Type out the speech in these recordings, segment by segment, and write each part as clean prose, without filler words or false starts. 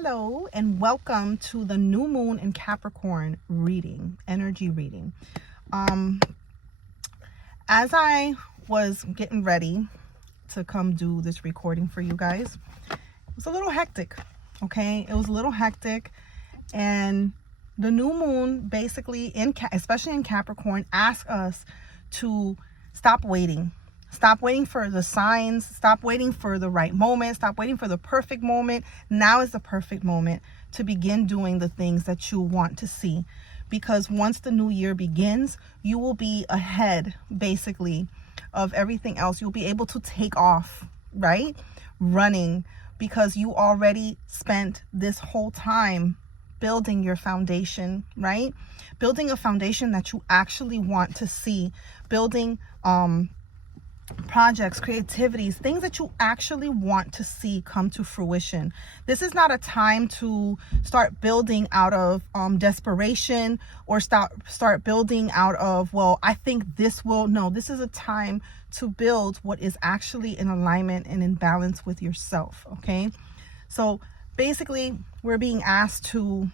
Hello and welcome to the new moon in Capricorn energy reading. As I was getting ready to come do this recording for you guys, it was a little hectic. Okay, it was a little hectic, and the new moon basically especially in Capricorn asks us to stop waiting. Stop waiting for the signs. Stop waiting for the right moment. Stop waiting for the perfect moment. Now is the perfect moment to begin doing the things that you want to see. Because once the new year begins, you will be ahead, basically, of everything else. You'll be able to take off, right? Running, because you already spent this whole time building your foundation, right? Building a foundation that you actually want to see. Building, projects, creativities, things that you actually want to see come to fruition. This is not a time to start building out of desperation, or start building out of, well, I think this will. No, this is a time to build what is actually in alignment and in balance with yourself. Okay, so basically we're being asked to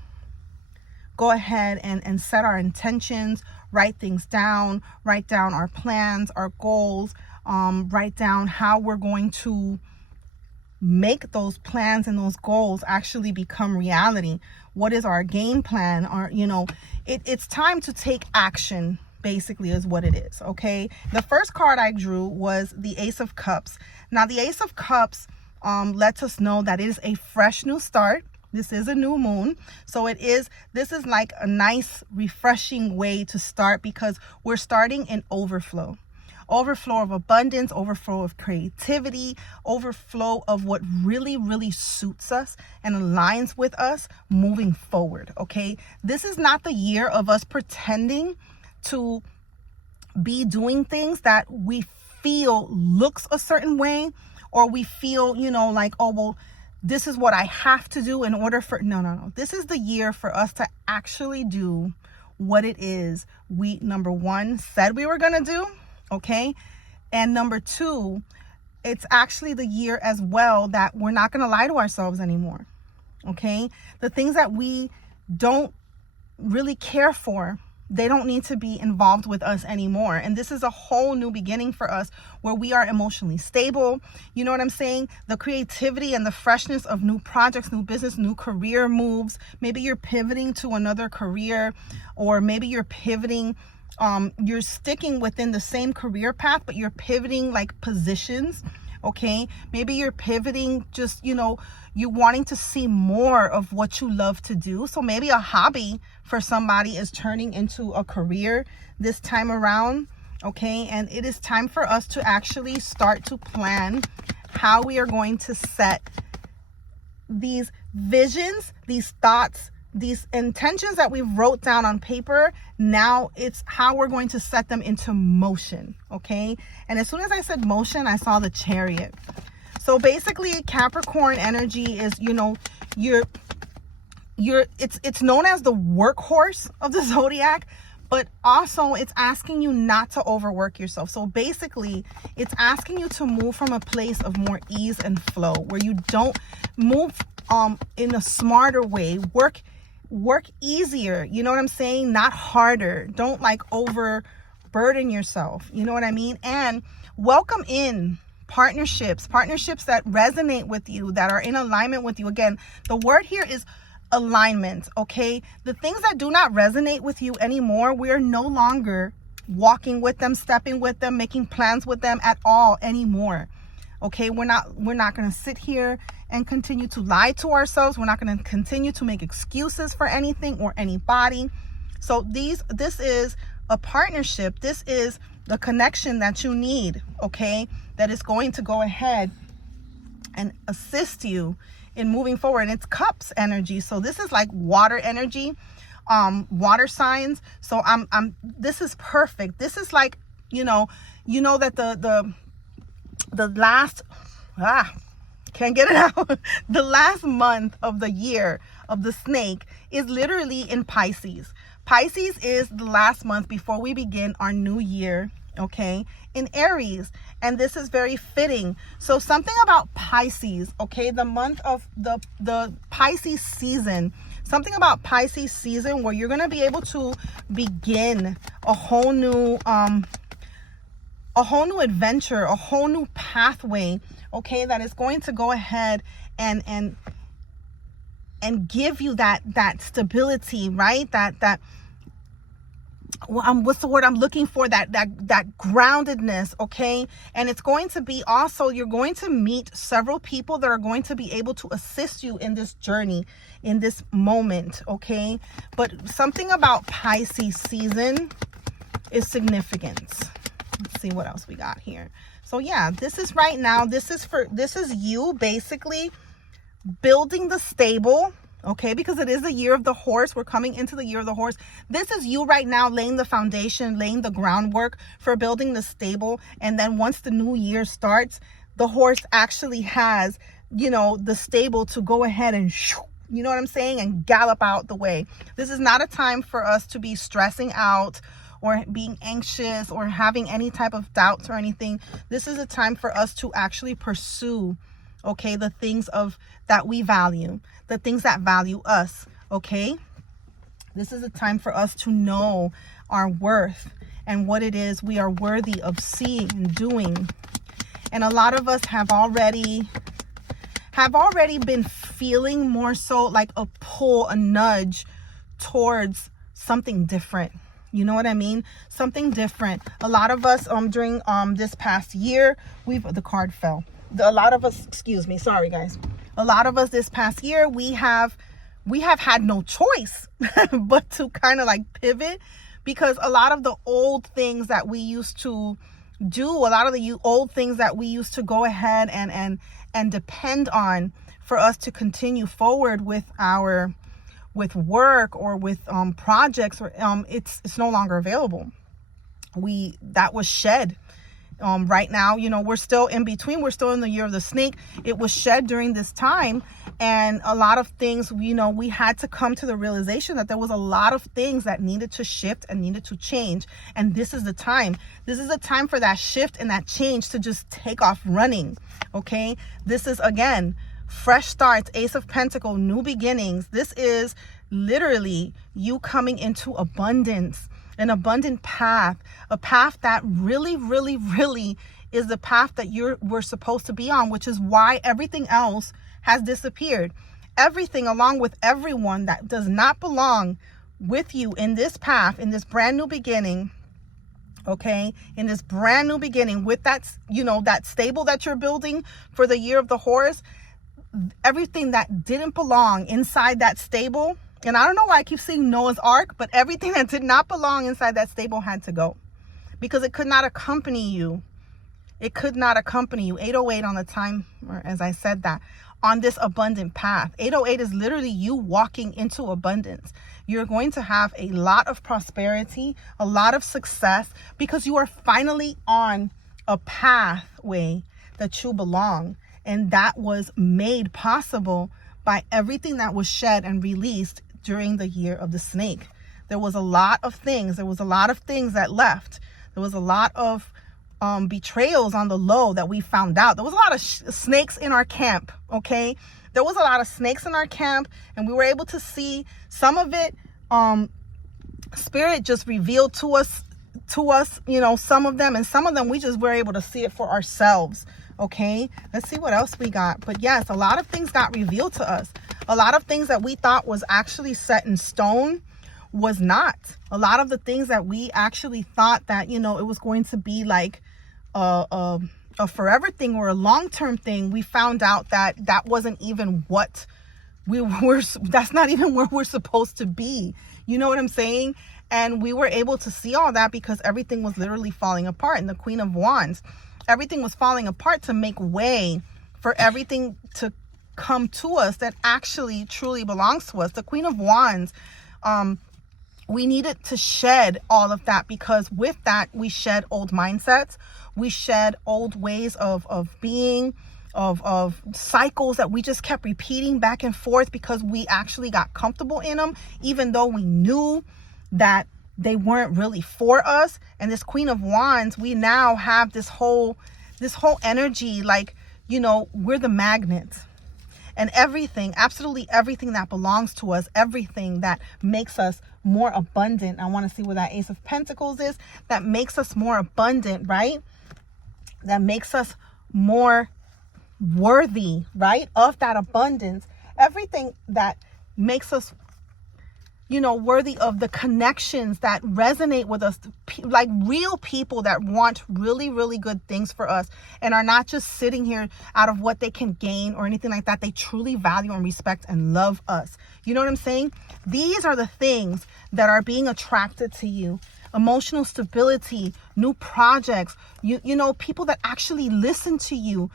go ahead and set our intentions, write things down, write down our plans, our goals, write down how we're going to make those plans and those goals actually become reality. What is our game plan? It's time to take action, basically, is what it is. Okay, the first card I drew was the Ace of Cups. Now the Ace of Cups lets us know that it is a fresh new start. This is a new moon. So this is like a nice, refreshing way to start, because we're starting in overflow. Overflow of abundance, overflow of creativity, overflow of what really, really suits us and aligns with us moving forward. Okay, this is not the year of us pretending to be doing things that we feel looks a certain way, or we feel, like, oh, well, this is what I have to do in order for... No. This is the year for us to actually do what it is we, number one, said we were going to do. Okay. And number two, it's actually the year as well that we're not going to lie to ourselves anymore. Okay. The things that we don't really care for, they don't need to be involved with us anymore. And this is a whole new beginning for us, where we are emotionally stable. You know what I'm saying? The creativity and the freshness of new projects, new business, new career moves. Maybe you're pivoting to another career, or maybe you're pivoting. You're sticking within the same career path, but you're pivoting like positions. Okay, maybe you're pivoting, just, you wanting to see more of what you love to do. So maybe a hobby for somebody is turning into a career this time around. Okay, and it is time for us to actually start to plan how we are going to set these visions, these thoughts, these intentions that we wrote down on paper. Now it's how we're going to set them into motion. Okay. And as soon as I said motion, I saw the Chariot. So basically Capricorn energy is, it's known as the workhorse of the zodiac, but also it's asking you not to overwork yourself. So basically it's asking you to move from a place of more ease and flow, where you don't move in a smarter way, work easier, you know what I'm saying? Not harder. Don't overburden yourself, you know what I mean? And welcome in partnerships that resonate with you, that are in alignment with you. Again, the word here is alignment. Okay, the things that do not resonate with you anymore, we're no longer walking with them, stepping with them, making plans with them at all anymore. Okay, we're not going to sit here and continue to lie to ourselves. We're not going to continue to make excuses for anything or anybody. So this is a partnership. This is the connection that you need, okay, that is going to go ahead and assist you in moving forward. It's Cups energy. So this is like water energy, water signs. So this is perfect. This is like, that the last, can't get it out. The last month of the year of the snake is literally in Pisces. Pisces is the last month before we begin our new year okay, in Aries. And this is very fitting. So something about Pisces, okay, the month of the Pisces season, something about Pisces season where you're going to be able to begin a whole new adventure, a whole new pathway, okay, that is going to go ahead and give you that stability, right? That what's the word I'm looking for? That groundedness, okay? And it's going to be also, you're going to meet several people that are going to be able to assist you in this journey, in this moment, okay? But something about Pisces season is significance. Let's see what else we got here. So yeah, this is right now, this is you basically building the stable, okay, because it is the year of the horse. We're coming into the year of the horse. This is you right now laying the foundation, laying the groundwork for building the stable. And then once the new year starts, the horse actually has, you know, the stable to go ahead and you know what I'm saying, and gallop out the way. This is not a time for us to be stressing out or being anxious or having any type of doubts or anything. This is a time for us to actually pursue, okay, the things that we value, the things that value us, okay? This is a time for us to know our worth and what it is we are worthy of seeing and doing. And a lot of us have already been feeling more so like a pull, a nudge towards something different. You know what I mean? Something different. A lot of us during this past year, the card fell. A lot of us, excuse me, sorry guys. A lot of us this past year, we have had no choice but to kind of like pivot, because a lot of the old things that we used to do, a lot of the old things that we used to go ahead and depend on for us to continue forward with work or with projects, or it's no longer available. That was shed. Right now, you know, we're still in between. We're still in the year of the snake. It was shed during this time. And a lot of things, you know, we had to come to the realization that there was a lot of things that needed to shift and needed to change. And this is the time. This is the time for that shift and that change to just take off running. Okay. This is, again, fresh starts, Ace of Pentacles, new beginnings. This is literally you coming into abundance, an abundant path, a path that really, really, really is the path that we're supposed to be on, which is why everything else has disappeared. Everything, along with everyone that does not belong with you in this path, in this brand new beginning, okay, in this brand new beginning with that, you know, that stable that you're building for the year of the horse, everything that didn't belong inside that stable. And I don't know why I keep seeing Noah's Ark, but everything that did not belong inside that stable had to go, because it could not accompany you. It could not accompany you. 808 on the time, or as I said that, on this abundant path. 808 is literally you walking into abundance. You're going to have a lot of prosperity, a lot of success, because you are finally on a pathway that you belong. And that was made possible by everything that was shed and released during the year of the snake. There was a lot of things. There was a lot of things that left. There was a lot of betrayals on the low that we found out. There was a lot of snakes in our camp, okay? There was a lot of snakes in our camp, and we were able to see some of it. Spirit just revealed to us, you know, some of them, and some of them we just were able to see it for ourselves. Okay, let's see what else we got. But yes, a lot of things got revealed to us. A lot of things that we thought was actually set in stone was not. A lot of the things that we actually thought that, you know, it was going to be like a forever thing or a long-term thing, we found out that that wasn't even what we were. That's not even where we're supposed to be. You know what I'm saying? And we were able to see all that because everything was literally falling apart. And the Queen of Wands, everything was falling apart to make way for everything to come to us that actually truly belongs to us. The Queen of Wands, we needed to shed all of that, because with that we shed old mindsets, we shed old ways of being, of cycles that we just kept repeating back and forth because we actually got comfortable in them, even though we knew that they weren't really for us. And this Queen of Wands, we now have this whole energy, like, you know, we're the magnet. And everything, absolutely everything that belongs to us, everything that makes us more abundant. I want to see where that Ace of Pentacles is. That makes us more abundant, right? That makes us more worthy, right, of that abundance. Everything that makes us, you know, worthy of the connections that resonate with us, like real people that want really, really good things for us and are not just sitting here out of what they can gain or anything like that. They truly value and respect and love us. You know what I'm saying? These are the things that are being attracted to you. Emotional stability, new projects, you know, people that actually listen to you.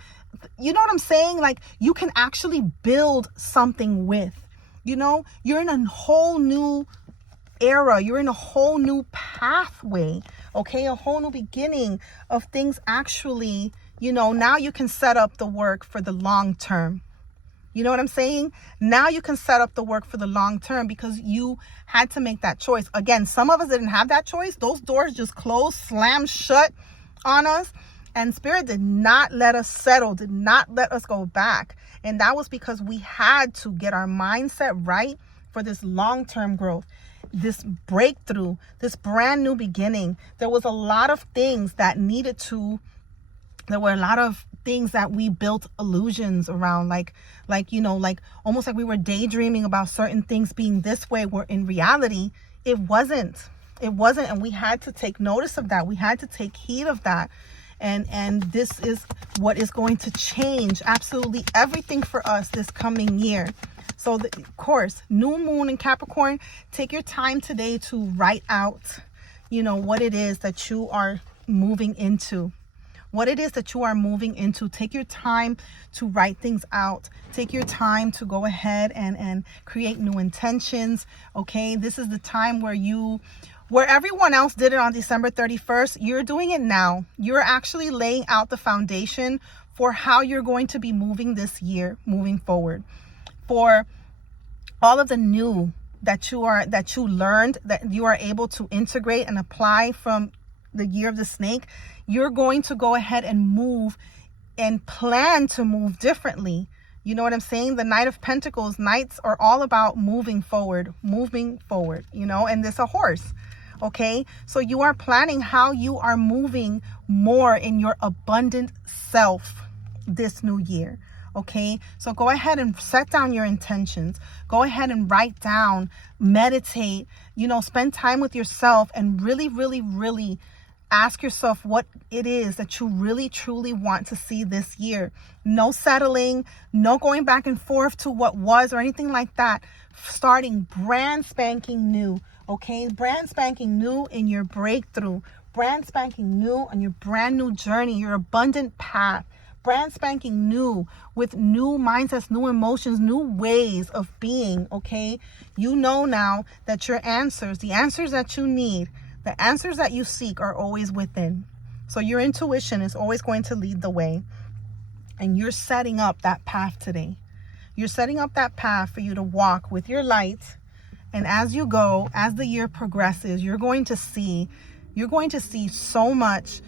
You know what I'm saying? Like, you can actually build something with. You know, you're in a whole new era. You're in a whole new pathway, okay? A whole new beginning of things actually, you know, now you can set up the work for the long term. You know what I'm saying? Now you can set up the work for the long term because you had to make that choice. Again, some of us didn't have that choice. Those doors just closed, slammed shut on us. And Spirit did not let us settle, did not let us go back. And that was because we had to get our mindset right for this long-term growth, this breakthrough, this brand new beginning. There was a lot of things that there were a lot of things that we built illusions around, like, you know, like almost like we were daydreaming about certain things being this way, where in reality, it wasn't. And we had to take notice of that. We had to take heed of that. And this is what is going to change absolutely everything for us this coming year. So, of course, new moon in Capricorn, take your time today to write out, you know, what it is that you are moving into. What it is that you are moving into. Take your time to write things out. Take your time to go ahead and create new intentions. Okay, this is the time where everyone else did it on December 31st, you're doing it now. You're actually laying out the foundation for how you're going to be moving this year, moving forward. For all of the new that you learned, that you are able to integrate and apply from the year of the snake, you're going to go ahead and move and plan to move differently. You know what I'm saying? The Knight of Pentacles, knights are all about moving forward, you know, and there's a horse. Okay, so you are planning how you are moving more in your abundant self this new year. Okay, so go ahead and set down your intentions. Go ahead and write down, meditate, you know, spend time with yourself and really, really, really ask yourself what it is that you really, truly want to see this year. No settling, no going back and forth to what was or anything like that. Starting brand spanking new. Okay, brand spanking new in your breakthrough, brand spanking new on your brand new journey, your abundant path, brand spanking new with new mindsets, new emotions, new ways of being. Okay, you know now that your answers, the answers that you need, the answers that you seek are always within. So your intuition is always going to lead the way. And you're setting up that path today. You're setting up that path for you to walk with your light. And as you go, as the year progresses, you're going to see so much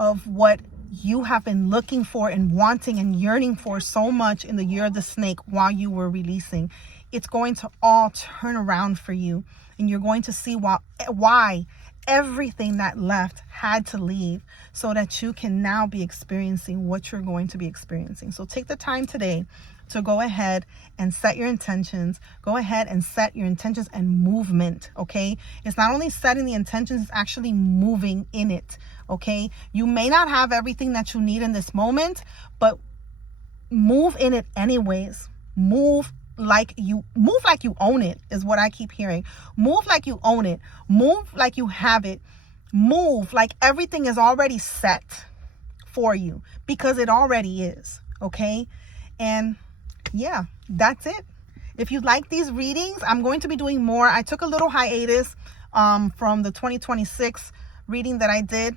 of what you have been looking for and wanting and yearning for so much in the year of the snake while you were releasing. It's going to all turn around for you. And you're going to see why everything that left had to leave so that you can now be experiencing what you're going to be experiencing. So take the time today to go ahead and set your intentions. Go ahead and set your intentions and movement, okay? It's not only setting the intentions, it's actually moving in it, okay? You may not have everything that you need in this moment, but move in it anyways. Move like you own it is what I keep hearing. Move like you own it. Move like you have it. Move like everything is already set for you, because it already is, okay? And yeah, that's it. If you like these readings, I'm going to be doing more. I took a little hiatus from the 2026 reading that I did,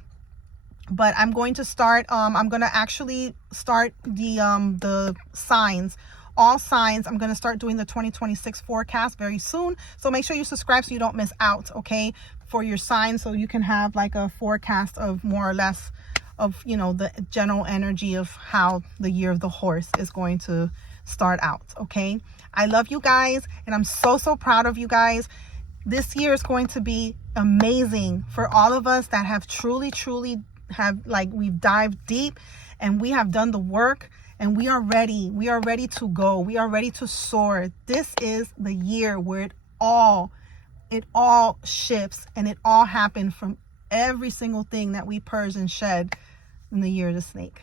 but I'm going to start I'm going to actually start the signs all signs. I'm going to start doing the 2026 forecast very soon. So make sure you subscribe so you don't miss out, okay, for your signs. So you can have like a forecast of more or less of, you know, the general energy of how the year of the horse is going to start out, okay? I love you guys, and I'm so proud of you guys. This year is going to be amazing for all of us that have truly have, like, we've dived deep and we have done the work, and we are ready. We are ready to go. We are ready to soar. This is the year where it all shifts, and it all happened from every single thing that we purged and shed in the year of the snake.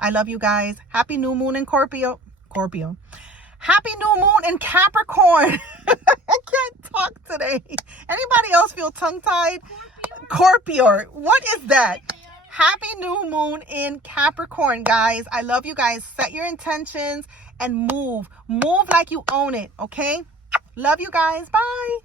I love you guys. Happy new moon in Scorpio. Happy new moon in Capricorn. I can't talk today. Anybody else feel tongue-tied? Scorpio. What is that? Happy new moon in Capricorn, guys. I love you guys. Set your intentions and move like you own it, okay? Love you guys. Bye.